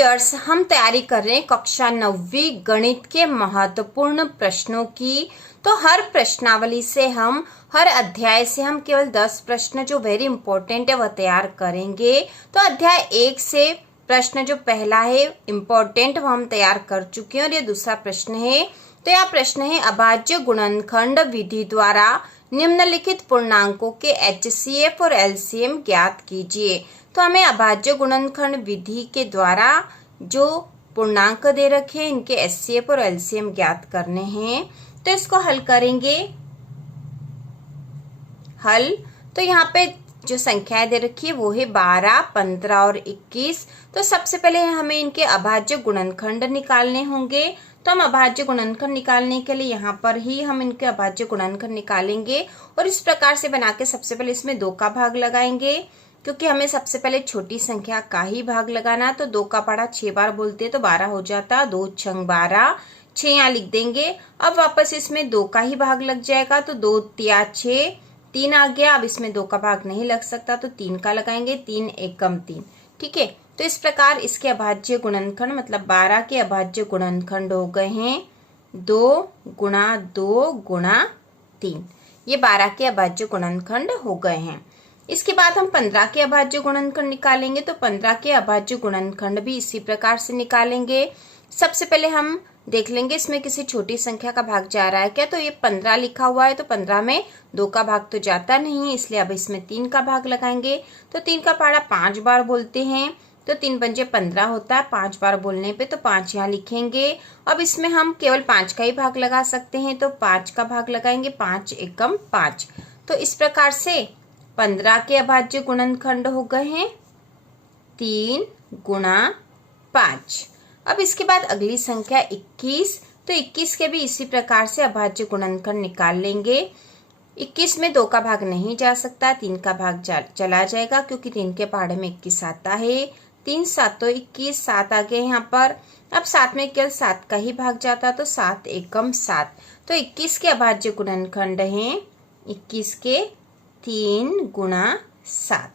Viewers, हम तैयारी कर रहे हैं कक्षा 9वीं गणित के महत्वपूर्ण प्रश्नों की। तो हर प्रश्नावली से हम हर अध्याय से हम केवल 10 प्रश्न जो वेरी इंपॉर्टेंट है वह तैयार करेंगे। तो अध्याय 1 से प्रश्न जो पहला है इम्पोर्टेंट वो हम तैयार कर चुके हैं और ये दूसरा प्रश्न है। तो यह प्रश्न है अभाज्य गुणनखंड विधि द्वारा निम्नलिखित पूर्णांकों के HCF और LCM ज्ञात कीजिए। तो हमें अभाज्य गुणनखंड विधि के द्वारा जो पूर्णांक दे रखे हैं इनके HCF और LCM ज्ञात करने हैं। तो इसको हल करेंगे। तो यहाँ पे जो संख्याएं दे रखी है वो है 12, 15 और 21। तो सबसे पहले हमें इनके अभाज्य गुणनखंड निकालने होंगे। तो हम अभाज्य गुणनखंड निकालने के लिए यहाँ पर ही हम इनके अभाज्य गुणनखंड निकालेंगे और इस प्रकार से बना के सबसे पहले इसमें 2 का भाग लगाएंगे, क्योंकि हमें सबसे पहले छोटी संख्या का ही भाग लगाना। तो 2 का पढ़ा 6 बार बोलते हैं तो 12 हो जाता, 2 छंग 12, 6 यहाँ लिख देंगे। अब वापस इसमें 2 का ही भाग लग जाएगा तो 2 तिया 6, 3 आ गया। अब इसमें 2 का भाग नहीं लग सकता तो 3 का लगाएंगे, 3 एकम 3। ठीक है, तो इस प्रकार इसके अभाज्य गुणनखंड मतलब 12 के अभाज्य गुणनखंड हो गए हैं 2 गुणा 2 गुणा 3। ये 12 के अभाज्य गुणनखंड हो गए हैं। इसके बाद हम 15 के अभाज्य गुणनखंड निकालेंगे। तो 15 के अभाज्य गुणनखंड भी इसी प्रकार से निकालेंगे। सबसे पहले हम देख लेंगे इसमें किसी छोटी संख्या का भाग जा रहा है क्या। तो ये 15 लिखा हुआ है तो 15 में 2 का भाग तो जाता नहीं है, इसलिए अब इसमें 3 का भाग लगाएंगे। तो 3 का पहाड़ा 5 बार बोलते हैं तो 3 पंजे 15 होता है। 5 बार बोलने पे तो 5 यहाँ लिखेंगे। अब इसमें हम केवल 5 का ही भाग लगा सकते हैं तो 5 का भाग लगाएंगे, 5 एकम 5। तो इस प्रकार से 15 के अभाज्य गुणनखंड हो गए हैं 3 गुणा 5। अब इसके बाद अगली संख्या 21। तो 21 के भी इसी प्रकार से अभाज्य गुणनखंड निकाल लेंगे। 21 में 2 का भाग नहीं जा सकता, 3 का भाग चला जाएगा क्योंकि 3 के पहाड़े में 21 आता है। 3 7 तो 21, 7 आ गए यहाँ पर। अब 7 में केवल 7 का ही भाग जाता तो 7 एकम 7। तो 21 के अभाज्य गुणनखंड हैं 21 के 3 गुणा 7।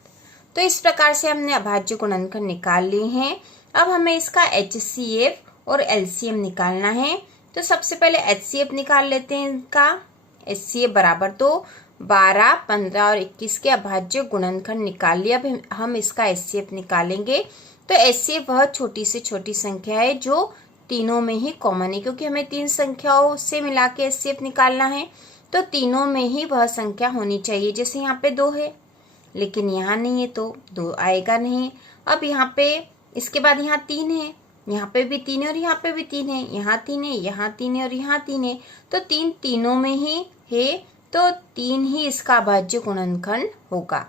तो इस प्रकार से हमने अभाज्य गुणनखंड निकाल लिए हैं। अब हमें इसका HCF और LCM निकालना है। तो सबसे पहले HCF निकाल लेते हैं। इनका HCF बराबर तो 12, 15 और 21 के अभाज्य गुणनखंड निकाल लिया। अब हम इसका HCF निकालेंगे। तो HCF वह छोटी से छोटी संख्या है जो तीनों में ही कॉमन है, क्योंकि हमें 3 संख्याओं से मिला के HCF निकालना है। तो तीनों में ही वह संख्या होनी चाहिए। जैसे यहाँ पे 2 है लेकिन यहाँ नहीं है तो 2 आएगा नहीं। अब यहाँ पे इसके बाद यहाँ 3 है, यहाँ पे भी 3 है और यहाँ पे भी 3 है, यहाँ 3 है, यहाँ 3 है और यहाँ 3 है। तो 3 तीनों में ही है तो 3 ही इसका अभाज्य गुणनखंड होगा,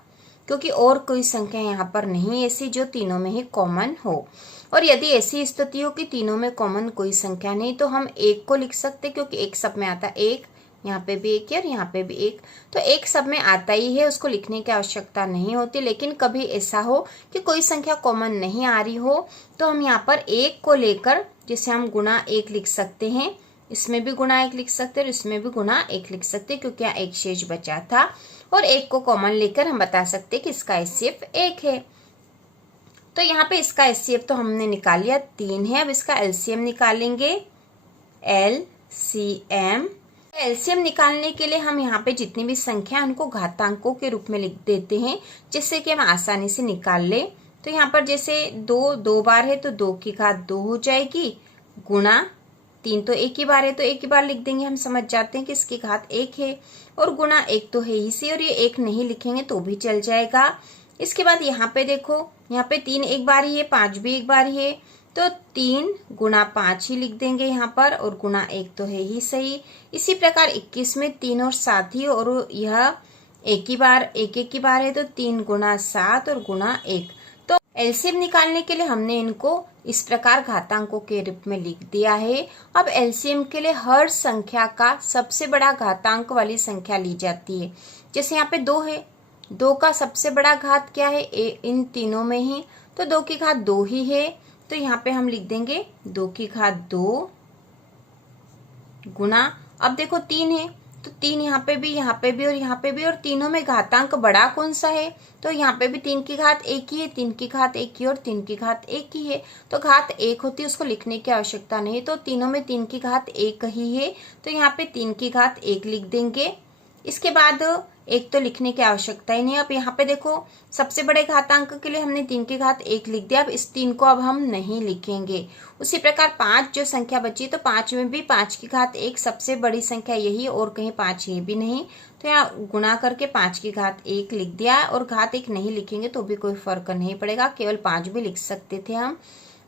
क्योंकि और कोई संख्या यहाँ पर नहीं ऐसी जो तीनों में ही कॉमन हो। और यदि ऐसी स्थिति हो कि तीनों में कॉमन कोई संख्या नहीं तो हम 1 को लिख सकते, क्योंकि 1 सब में आता है 1, यहाँ पे भी 1 है और यहाँ पे भी 1। तो 1 सब में आता ही है, उसको लिखने की आवश्यकता नहीं होती। लेकिन कभी ऐसा हो कि कोई संख्या कॉमन नहीं आ रही हो तो हम यहाँ पर 1 को लेकर जैसे हम गुणा 1 लिख सकते हैं, इसमें भी गुणा 1 लिख सकते हैं और इसमें भी गुणा 1 लिख सकते हैं, क्योंकि यहाँ 1 शेष बचा था। और 1 को कॉमन लेकर हम बता सकते हैं कि इसका HCF 1 है। तो यहाँ पे इसका HCF तो हमने निकाल लिया 3 है। अब इसका LCM निकालेंगे, LCM। LCM निकालने के लिए हम यहाँ पे जितनी भी संख्या उनको घातांकों के रूप में लिख देते हैं, जिससे कि हम आसानी से निकाल ले। तो यहाँ पर जैसे 2 बार है तो 2 की घात 2 हो जाएगी, गुणा 3 तो 1 ही बार है तो 1 ही बार लिख देंगे, हम समझ जाते हैं कि इसकी घात 1 है। और गुणा 1 तो है ही सी और ये 1 नहीं लिखेंगे तो भी चल जाएगा। इसके बाद यहाँ पे देखो, यहाँ पे 3 एक बार ही है, 5 भी एक बार ही है, तो 3 गुणा 5 ही लिख देंगे यहाँ पर, और गुणा 1 तो है ही सही। इसी प्रकार 21 में 3 और 7 ही और यह एक ही बार है तो 3 गुणा 7 और गुणा 1। तो LCM निकालने के लिए हमने इनको इस प्रकार घातांकों के रूप में लिख दिया है। अब LCM के लिए हर संख्या का सबसे बड़ा घातांक वाली संख्या ली जाती है। जैसे यहाँ पे 2 है, 2 का सबसे बड़ा घात क्या है इन तीनों में ही, तो 2 की घात 2 ही है। तो यहाँ पे हम लिख देंगे 2 की घात 2 गुणा, अब देखो 3 है तो 3 यहाँ पे भी और यहाँ पे भी, और तीनों में घातांक बड़ा कौन सा है? तो यहाँ पे भी 3 की घात 1 ही है, 3 की घात 1 ही और 3 की घात 1 ही है। तो घात 1 होती है, उसको लिखने की आवश्यकता नहीं। तो तीनों में 3 की घात 1 ही है, तो यहाँ पे 3 की घात 1 लिख देंगे। इसके बाद एक तो लिखने की आवश्यकता ही नहीं। अब यहाँ पे देखो, सबसे बड़े घातांक के लिए हमने 3 की घात 1 लिख दिया। अब इस 3 को अब हम नहीं लिखेंगे। उसी प्रकार 5 जो संख्या बची, तो 5 में भी 5 की घात 1 सबसे बड़ी संख्या यही, और कहीं 5 ये भी नहीं। तो यहाँ गुणा करके 5 की घात 1 लिख दिया, और घात 1 नहीं लिखेंगे तो भी कोई फर्क नहीं पड़ेगा, केवल 5 भी लिख सकते थे हम।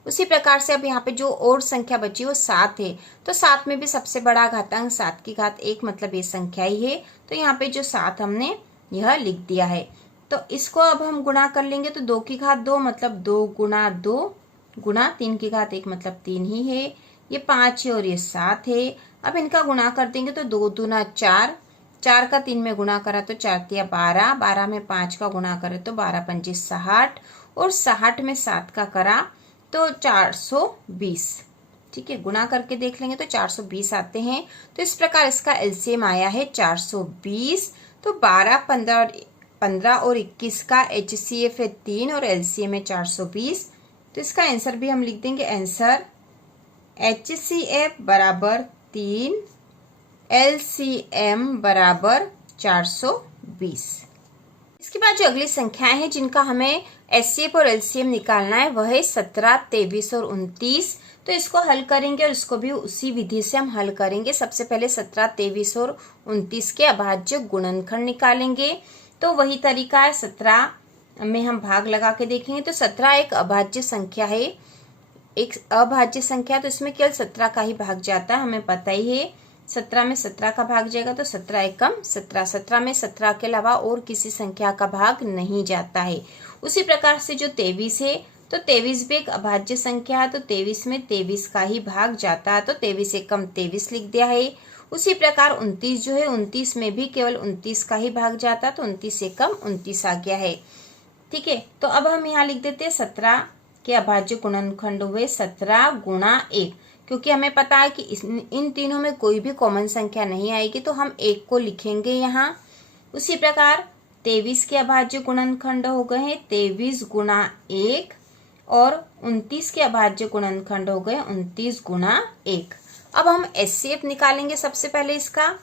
उसी प्रकार से अब यहाँ पे जो और संख्या बची वो 7 है। तो 7 में भी सबसे बड़ा घातांक 7 की घात 1, मतलब ये संख्या ही है। तो यहाँ पे जो 7 हमने यह लिख दिया है। तो इसको अब हम गुणा कर लेंगे, तो 2 की घात 2 मतलब 2 गुणा 2 गुणा 3 की घात 1 मतलब 3 ही है। ये 5 है और ये 7 है। अब इनका गुणा कर देंगे तो 2 दूना 4, 4 का 3 में गुणा करा तो 4 तिया 12, 12 में 5 का गुणा करे तो 12 पंजे 60, और 60 में 7 का करा तो 420। ठीक है, गुणा करके देख लेंगे तो 420 आते हैं। तो इस प्रकार इसका एलसीएम आया है 420। तो 12, 15 और 21 का एचसीएफ है 3 और एलसीएम है 420। तो इसका आंसर भी हम लिख देंगे। आंसर एचसीएफ बराबर 3, एलसीएम बराबर 420। इसके बाद जो अगली संख्याएं हैं जिनका हमें एचसीएफ और एलसीएम निकालना है, वह है 17, 23 और 29। तो इसको हल करेंगे और इसको भी उसी विधि से हम हल करेंगे। सबसे पहले 17, 23 और 29 के अभाज्य गुणनखंड निकालेंगे। तो वही तरीका है, 17 में हम भाग लगा के देखेंगे। तो 17 एक अभाज्य संख्या है, एक अभाज्य संख्या, तो इसमें केवल 17 का ही भाग जाता है, हमें पता ही है। 17 में 17 का भाग जाएगा तो 17 एकम 17, 17 में 17 के अलावा और किसी संख्या का भाग नहीं जाता है। उसी प्रकार से जो 23 है, तो 23 भी एक अभाज्य संख्या है, तो 23 में 23 का ही भाग जाता है, तो 23 एकम 23 लिख दिया है। उसी प्रकार 29 जो है, 29 में भी केवल 29 का ही भाग जाता है, तो 29 एकम 29 आ गया है। ठीक है, तो अब हम यहाँ लिख देते हैं 17 के अभाज्य गुणनखंड हुए 17 गुणा 1, क्योंकि हमें पता है कि इन तीनों में कोई भी कॉमन संख्या नहीं आएगी, तो हम 1 को लिखेंगे यहाँ। उसी प्रकार 23 के अभाज्य गुणनखंड हो गए हैं 23 गुणा 1, और 29 के अभाज्य गुणनखंड हो गए 29 गुणा 1। अब हम एचसीएफ निकालेंगे सबसे पहले इसका।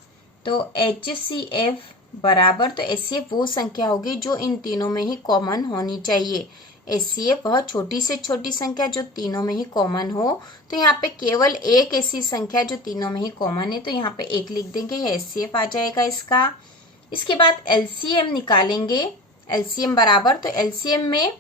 तो एचसीएफ बराबर, तो एचसीएफ वो संख्या होगी जो इन तीनों में ही कॉमन होनी चाहिए। एचसीएफ वह छोटी से छोटी संख्या जो तीनों में ही कॉमन हो। तो यहाँ पे केवल एक ऐसी संख्या जो तीनों में ही कॉमन है, तो यहाँ पे 1 लिख देंगे, ये एचसीएफ आ जाएगा इसका। इसके बाद एलसीएम निकालेंगे। एलसीएम बराबर, तो एलसीएम में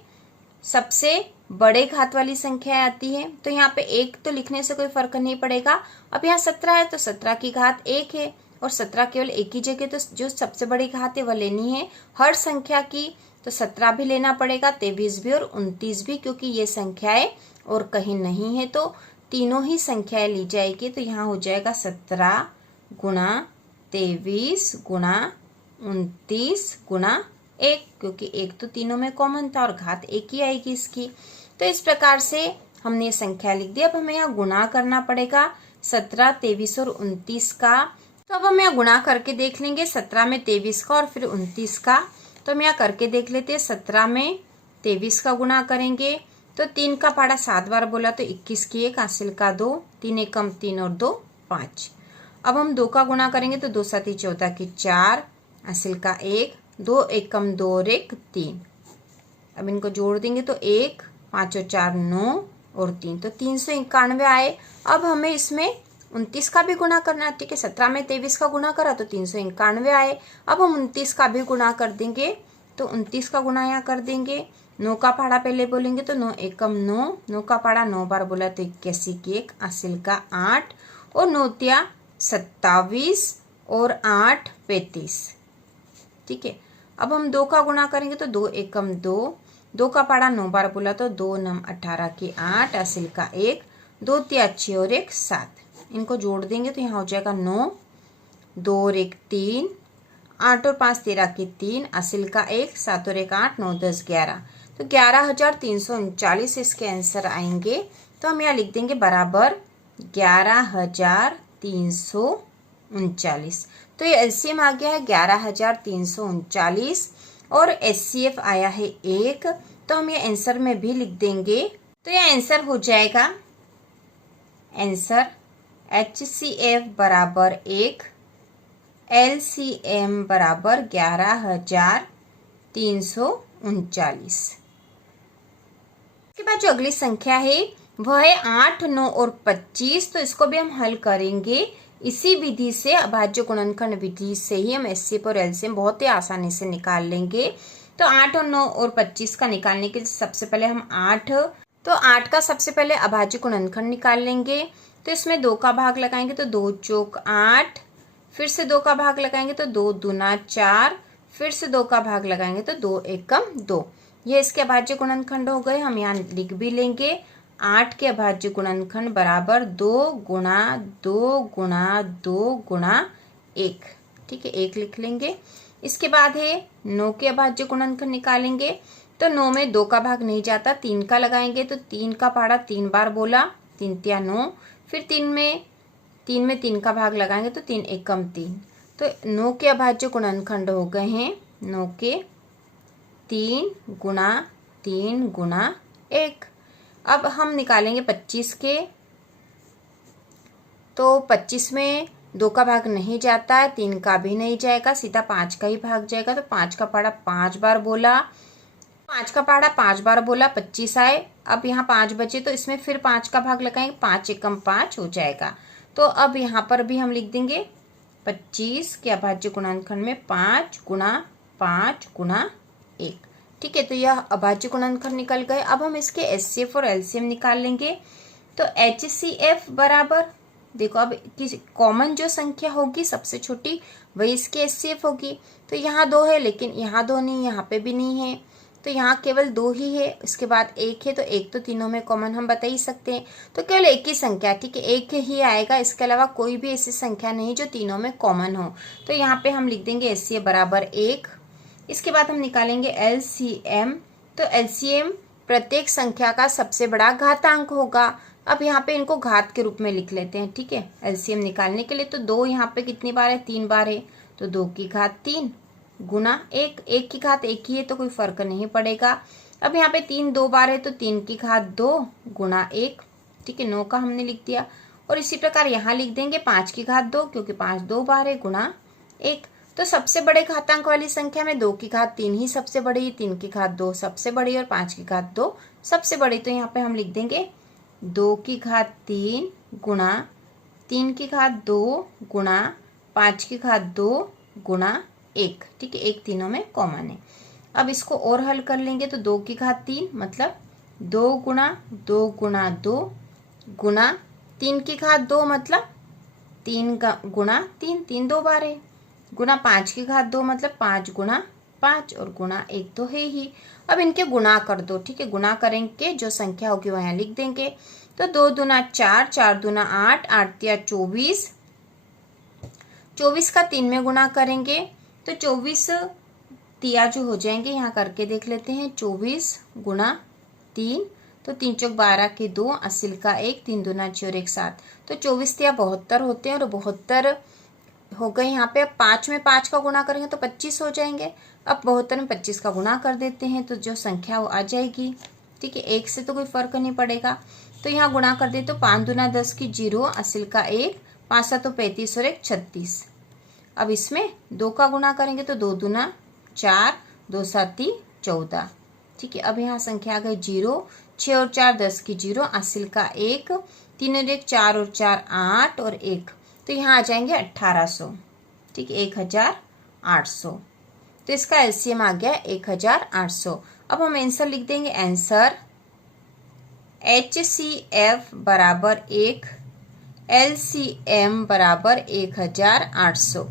सबसे बड़े घात वाली संख्या आती है, तो यहाँ पे 1 तो लिखने से कोई फर्क नहीं पड़ेगा। अब यहाँ 17 है, तो 17 की घात 1 है, और 17 केवल एक ही जगह, तो जो सबसे बड़ी घात है वह लेनी है हर संख्या की। तो 17 भी लेना पड़ेगा, 23 भी और 29 भी, क्योंकि ये संख्याएं और कहीं नहीं है, तो तीनों ही संख्याएं ली जाएगी। तो यहाँ हो जाएगा 17 गुणा 23 गुणा 29 गुणा 1, क्योंकि 1 तो तीनों में कॉमन था और घात 1 ही आएगी इसकी। तो इस प्रकार से हमने ये संख्या लिख दी। अब हमें यहाँ गुणा करना पड़ेगा 17, 23 और 29 का। तो अब हम यहाँ गुणा करके देख लेंगे, 17 में 23 का और फिर 29 का। तो हम यहाँ करके देख लेते हैं। 17 में 23 का गुणा करेंगे तो 3 का पाड़ा 7 बार बोला तो 21 की 1, हासिल का 2, 3 एकम 3 और 2 5। अब हम 2 का गुणा करेंगे तो 2 7 14 की 4, हासिल का 1, 2 एकम 2 और 1 3। अब इनको जोड़ देंगे तो 1, 5 और 4 9 और 3, तो 391 आए। अब हमें इसमें 29 का भी गुणा करना है। ठीक है, 17 में 23 का गुणा करा तो 391 आए। अब हम 29 का भी गुणा कर देंगे, तो 29 का गुणा यहाँ कर देंगे। 9 का पाड़ा पहले बोलेंगे तो 9 एकम 9, 9 का पाड़ा 9 बार बोला तो 81 की 1, हासिल का 8 और 9 तिया 27 और 8 35। ठीक है, अब हम 2 का गुणा करेंगे तो 2 एकम 2, 2 का पाड़ा 9 बार बोला तो 2 9 18 की 8, हासिल का 1, 2 तिया 6 और 1 7। इनको जोड़ देंगे तो यहाँ हो जाएगा 9, 2 और 1 3, 8 और 5 13 की 3, हासिल का 1, 7 और 1 8, 9 10 11। तो 11,339 इसके आंसर आएंगे। तो हम यहाँ लिख देंगे बराबर 11,339। तो ये एलसीएम आ गया है 11,339 और एचसीएफ आया है 1। तो हम ये आंसर में भी लिख देंगे। तो ये आंसर हो जाएगा, आंसर HCF बराबर 1, LCM बराबर 11,339। इसके बाद जो अगली संख्या है वह है 8, 9 और 25। तो इसको भी हम हल करेंगे इसी विधि से, अभाज्य गुणनखंड विधि से ही हम एचसीएफ और एलसीएम बहुत ही आसानी से निकाल लेंगे। तो 8 और 9 और 25 का निकालने के लिए सबसे पहले हम 8 का सबसे पहले अभाज्य गुणनखंड निकाल लेंगे। तो इसमें 2 का भाग लगाएंगे तो 2 चौक 8, फिर से 2 का भाग लगाएंगे तो 2 दूना 4, फिर से 2 का भाग लगाएंगे तो 2 एकम 2। ये इसके अभाज्य गुणनखंड हो गए। हम यहाँ लिख भी लेंगे 8 के अभाज्य गुणनखंड बराबर 2 गुणा 2 गुणा 2 गुणा 1। ठीक है, 1 लिख लेंगे। इसके बाद है 9 के अभाज्य गुणनखंड निकालेंगे। तो 9 में 2 का भाग नहीं जाता, 3 का लगाएंगे तो 3 का पहाड़ा 3 बार बोला, 3 तिया 9, फिर 3 में 3 का भाग लगाएंगे तो 3 एकम 3। तो 9 के अभाज्य गुणनखंड हो गए हैं 9 के 3 गुणा 3 गुणा 1। अब हम निकालेंगे 25 के। तो 25 में 2 का भाग नहीं जाता है, 3 का भी नहीं जाएगा, सीधा 5 का ही भाग जाएगा। तो 5 का पहाड़ा 5 बार बोला, 5 का पहाड़ा 5 बार बोला, 25 आए। अब यहाँ 5 बचे तो इसमें फिर 5 का भाग लगाएंगे, 5 एकम 5 हो जाएगा। तो अब यहाँ पर भी हम लिख देंगे 25 के अभाज्य गुणनखंड में 5 गुणा 5 गुणा 1। ठीक है, तो यह अभाज्य गुणनखंड निकल गए। अब हम इसके एचसीएफ और एलसीएम निकाल लेंगे। तो HCF बराबर, देखो अब कॉमन जो संख्या होगी सबसे छोटी वही इसकी HCF होगी। तो यहाँ 2 है लेकिन यहाँ 2 नहीं, यहाँ पे भी नहीं है, तो यहाँ केवल 2 ही है। इसके बाद 1 है, तो 1 तो तीनों में कॉमन हम बता ही सकते हैं। तो केवल एक ही संख्या, ठीक है, 1 ही आएगा, इसके अलावा कोई भी ऐसी संख्या नहीं जो तीनों में कॉमन हो। तो यहाँ पे हम लिख देंगे HCF बराबर 1। इसके बाद हम निकालेंगे LCM। तो LCM प्रत्येक संख्या का सबसे बड़ा घातांक होगा। अब यहाँ पे इनको घात के रूप में लिख लेते हैं। ठीक है, LCM निकालने के लिए तो 2 यहाँ पे कितनी बार है, 3 बार है, तो 2 की घात 3 गुना 1, 1 की घात 1 ही है तो कोई फर्क नहीं पड़ेगा। अब यहाँ पे 3 2 बार है तो 3 की घात 2 गुना 1। ठीक है, 9 का हमने लिख दिया। और इसी प्रकार यहाँ लिख देंगे 5 की घात 2, क्योंकि 5 2 बार है, गुना 1। तो सबसे बड़े घातांक वाली संख्या में 2 की घात 3 ही सबसे बड़ी, 3 की घात 2 सबसे बड़ी और 5 की घात 2 सबसे बड़ी। तो यहाँ पे हम लिख देंगे 2 की घात 3 गुणा 3 की घात 2 गुणा 5 की घात 2 गुणा 1। ठीक है, 1 तीनों में कॉमन है। अब इसको और हल कर लेंगे तो 2 की घात 3 मतलब 2 गुणा 2 गुणा 2 गुणा 3 की घात 2 मतलब 3 गुणा 3, 3 2 बार है, गुणा 5 की घात 2 मतलब 5 गुणा 5 और गुणा 1 तो है ही। अब इनके गुणा कर दो। ठीक है, गुणा करेंगे जो संख्या होगी वह यहाँ लिख देंगे। तो 2 दूना 4, 4 दूना 8, 8 तिया 24, 24 का 3 में गुणा करेंगे तो 24 तिया जो हो जाएंगे, यहाँ करके देख लेते हैं। 24 गुणा 3, तो 3 चौक 12 के 2, असिल का 1, 3 दूना 6 और 1 7, तो 24 तिया 72 होते हैं और 72 हो गए। यहाँ पे अब 5 में 5 का गुणा करेंगे तो 25 हो जाएंगे। अब 72 में 25 का गुणा कर देते हैं तो जो संख्या वो आ जाएगी। ठीक है, 1 से तो कोई फर्क नहीं पड़ेगा। तो यहाँ गुणा कर दे तो 5 दूना 10 की 0, असिल का 1, 5 7 35 और 1 36। अब इसमें 2 का गुणा करेंगे तो 2 दूना 4, 2 7 14। ठीक है, अब यहाँ संख्या आ गई 0, 6 और 4 10 की 0, असिल का 1, 3 और 1 4 और 4 8 और 1, तो यहाँ आ जाएंगे 1800। ठीक है, 1800। तो इसका एलसीएम आ गया 1800। अब हम आंसर लिख देंगे। आंसर HCF बराबर 1, LCM बराबर 1800।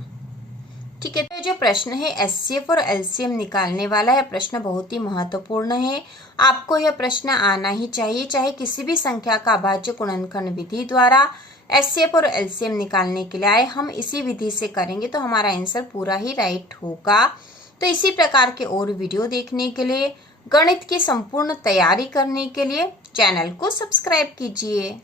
ठीक है, तो जो प्रश्न है HCF और LCM निकालने वाला है, प्रश्न बहुत ही महत्वपूर्ण है। आपको यह प्रश्न आना ही चाहिए, चाहे किसी भी संख्या का अभाज्य गुणनखंड विधि द्वारा HCF और LCM निकालने के लिए आए, हम इसी विधि से करेंगे तो हमारा आंसर पूरा ही राइट होगा। तो इसी प्रकार के और वीडियो देखने के लिए, गणित की संपूर्ण तैयारी करने के लिए चैनल को सब्सक्राइब कीजिए।